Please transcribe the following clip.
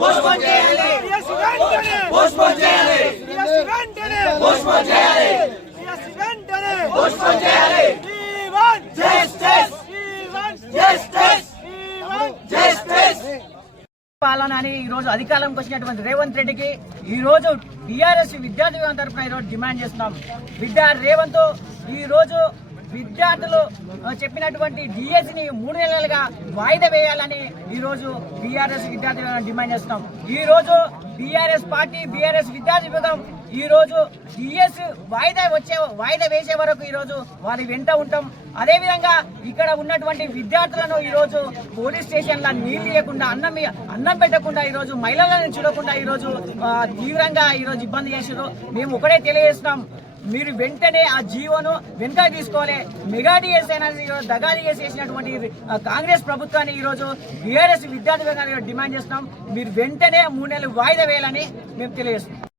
Postpone ఈ రోజు పాలన అని అధికారంకి వచ్చినటువంటి రేవంత్ రెడ్డికి ఈరోజు టిఆర్ఎస్ విద్యార్థి తరఫున ఈరోజు డిమాండ్ చేస్తున్నాం. విద్యా రేవంత్ ఈ రోజు విద్యార్థులు చెప్పినటువంటి డిఎస్సిని మూడు నెలలుగా వాయిదా వేయాలని ఈరోజు బీఆర్ఎస్ విద్యార్థి డిమాండ్ చేస్తున్నాం. ఈరోజు బీఆర్ఎస్ పార్టీ బీఆర్ఎస్ విద్యార్థి విభాగం ఈరోజు డిఎస్ వాయిదా వచ్చే వాయిదా వేసే వరకు ఈరోజు వారి వెంట ఉంటాం. అదేవిధంగా ఇక్కడ ఉన్నటువంటి విద్యార్థులను ఈరోజు పోలీస్ స్టేషన్లో నీళ్ళు లేకుండా ఇవ్వకుండా అన్నం అన్నం పెట్టకుండా ఈరోజు మహిళలను చూడకుండా ఈరోజు తీవ్రంగా ఈరోజు ఇబ్బంది చేసారు మేము ఒకటే తెలియజేస్తున్నాం. మీరు వెంటనే ఆ జీవోను వెనుక తీసుకోవాలి. మెగా డిఎస్ అనేది ఈరోజు దగా చేసినటువంటి కాంగ్రెస్ ప్రభుత్వాన్ని ఈ రోజు బీఆర్ఎస్ విద్యార్థి డిమాండ్ చేస్తున్నాం. మీరు వెంటనే మూడు నెలలు వాయిదా వేయాలని మేము తెలియజేస్తున్నాం.